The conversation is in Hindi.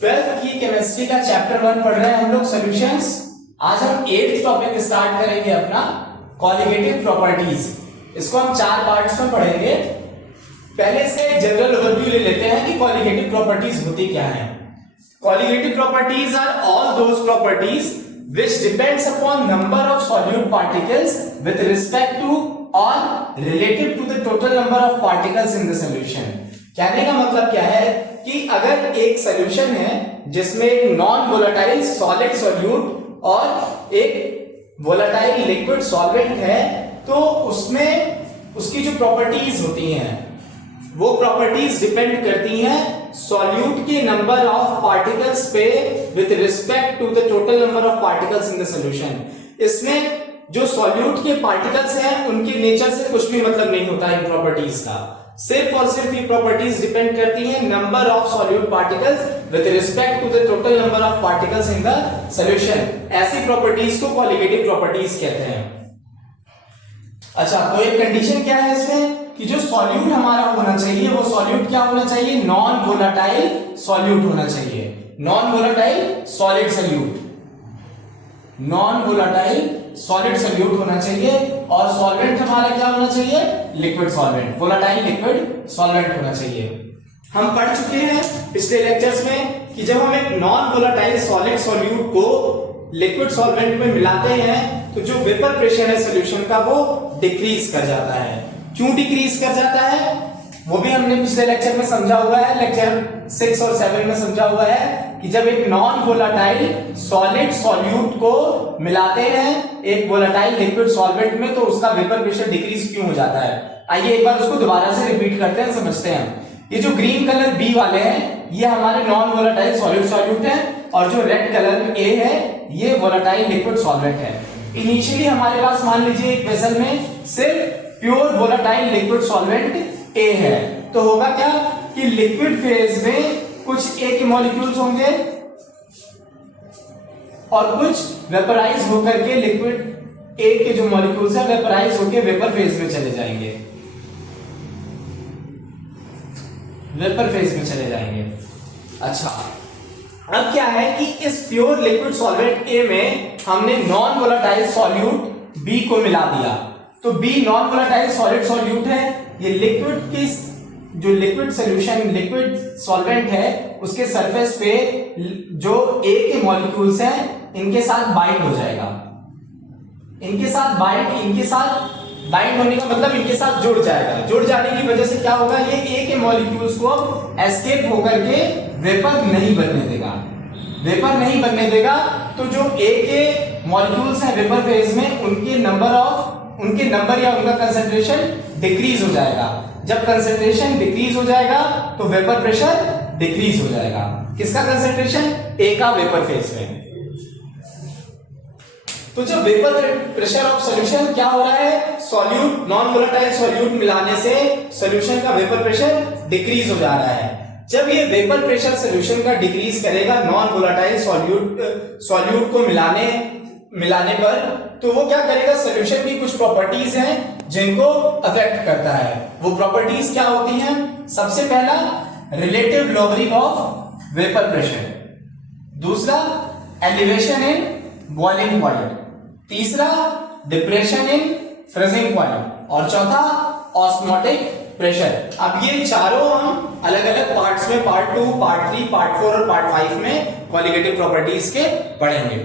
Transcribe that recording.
ट्वेल्थ की केमिस्ट्री का चैप्टर 1 पढ़ रहे हैं हम लोग सॉल्यूशंस। आज हम 8th टॉपिक स्टार्ट करेंगे अपना कॉलिगेटिव प्रॉपर्टीज। इसको हम 4 पार्ट्स में पढ़ेंगे। पहले से जनरल ओवरव्यू ले लेते हैं कि कॉलिगेटिव प्रॉपर्टीज होती क्या है। Colligative properties are all those properties which depends upon number of solute particles with respect to or relative to the total number of particles in the solution। कहने का मतलब क्या है कि अगर एक सॉल्यूशन है जिसमें एक नॉन वोलेटाइल सॉलिड सॉल्यूट और एक वोलेटाइल लिक्विड सॉल्वेंट है, तो उसमें उसकी जो प्रॉपर्टीज होती हैं वो प्रॉपर्टीज डिपेंड करती हैं सॉल्यूट के नंबर ऑफ पार्टिकल्स पे with respect to the total number of particles in the solution. इसमें जो सॉल्यूट के पार्टिकल्स हैं उनके नेचर से कुछ भी मतलब नहीं होता इन प्रॉपर्टीज का। सिर्फ और सिर्फ ये प्रॉपर्टीज डिपेंड करती हैं number of solute particles with respect to the total number of particles in the solution. ऐसी प्रॉपर्टीज को कॉलिगेटिव प्रॉपर्टीज कहते हैं। अच्छा, तो एक कंडीशन क्या है इसमें कि जो सॉल्यूट हमारा होना चाहिए वो सॉल्यूट क्या होना चाहिए, नॉन वोलेटाइल सॉल्यूट होना चाहिए। Non volatile solid solute, non volatile solid solute होना चाहिए। और सॉल्वेंट हमारा क्या होना चाहिए, liquid solvent, volatile liquid solvent होना चाहिए। हम पढ़ चुके हैं पिछले लेक्चर्स में कि जब हम एक नॉन वोलेटाइल सॉलिड सॉल्यूट को लिक्विड सॉल्वेंट में मिलाते हैं तो जो वेपर प्रेशर है सॉल्यूशन का वो डिक्रीज कर जाता है। क्यों डिक्रीज कर जाता है वो भी हमने पिछले लेक्चर में समझा हुआ है, लेक्चर 6 और 7 में समझा हुआ है कि जब एक नॉन वोलेटाइल सॉलिड सॉल्यूट को मिलाते हैं एक वोलेटाइल लिक्विड सॉल्वेंट में तो उसका वेपर प्रेशर डिक्रीज क्यों हो जाता है। आइए एक बार उसको दोबारा से रिपीट करते हैं, समझते हैं। ये जो ग्रीन कलर बी वाले हैं ये हमारे नॉन वोलेटाइल सॉलिड सॉल्यूट है और जो रेड कलर ए है ये वोलेटाइल लिक्विड सॉल्वेंट है। इनिशियली हमारे पास मान लीजिए एक वेसल में सिर्फ प्योर वोलेटाइल लिक्विड सॉल्वेंट ए है, तो होगा क्या कि लिक्विड फेज में कुछ ए के मॉलिक्यूल्स होंगे और कुछ वेपराइज होकर के लिक्विड ए के जो मॉलिक्यूल्स है वेपराइज होकर वेपर फेज में चले जाएंगे, वेपर फेज में चले जाएंगे। अच्छा, अब क्या है कि इस प्योर लिक्विड सॉल्वेंट ए में हमने नॉन वोलेटाइल सॉल्यूट बी को मिला दिया, तो B non volatile solid solute है। ये लिक्विड की जो लिक्विड सॉल्यूशन लिक्विड सॉल्वेंट है उसके सरफेस पे जो ए के मॉलिक्यूल्स हैं इनके साथ बाइंड हो जाएगा। इनके साथ बाइंड होने का मतलब इनके साथ जुड़ जाएगा। जुड़ जाने की वजह से क्या होगा, ये ए के मॉलिक्यूल्स को एस्केप होकर के वेपर नहीं बनने देगा। वेपर नहीं बनने देगा तो जो ए के मॉलिक्यूल्स हैं वेपर फेज में उनके नंबर या उनका कंसंट्रेशन डिक्रीज हो जाएगा। जब कंसंट्रेशन डिक्रीज हो जाएगा तो वेपर प्रेशर डिक्रीज हो जाएगा। किसका कंसंट्रेशन, ए का वेपर फेज में। तो जब वेपर प्रेशर ऑफ सॉल्यूशन क्या हो रहा है, सॉल्यूट नॉन वोलेटाइल सॉल्यूट मिलाने से सॉल्यूशन का वेपर प्रेशर डिक्रीज हो जा रहा है। जब ये वेपर प्रेशर सॉल्यूशन का डिक्रीज करेगा नॉन वोलेटाइल सॉल्यूट को मिलाने पर, तो वो क्या करेगा, सॉल्यूशन की कुछ प्रॉपर्टीज हैं जिनको अफेक्ट करता है। वो प्रॉपर्टीज क्या होती हैं, सबसे पहला relative logarithm of vapour pressure, दूसरा एलिवेशन इन बॉइलिंग पॉइंट, तीसरा डिप्रेशन इन फ्रीजिंग पॉइंट और चौथा ऑस्मोटिक प्रेशर। अब ये चारों हम अलग अलग पार्ट्स में पार्ट 2, पार्ट 3, पार्ट 4 और पार्ट 5 में कॉलिगेटिव प्रॉपर्टीज के पढ़ेंगे।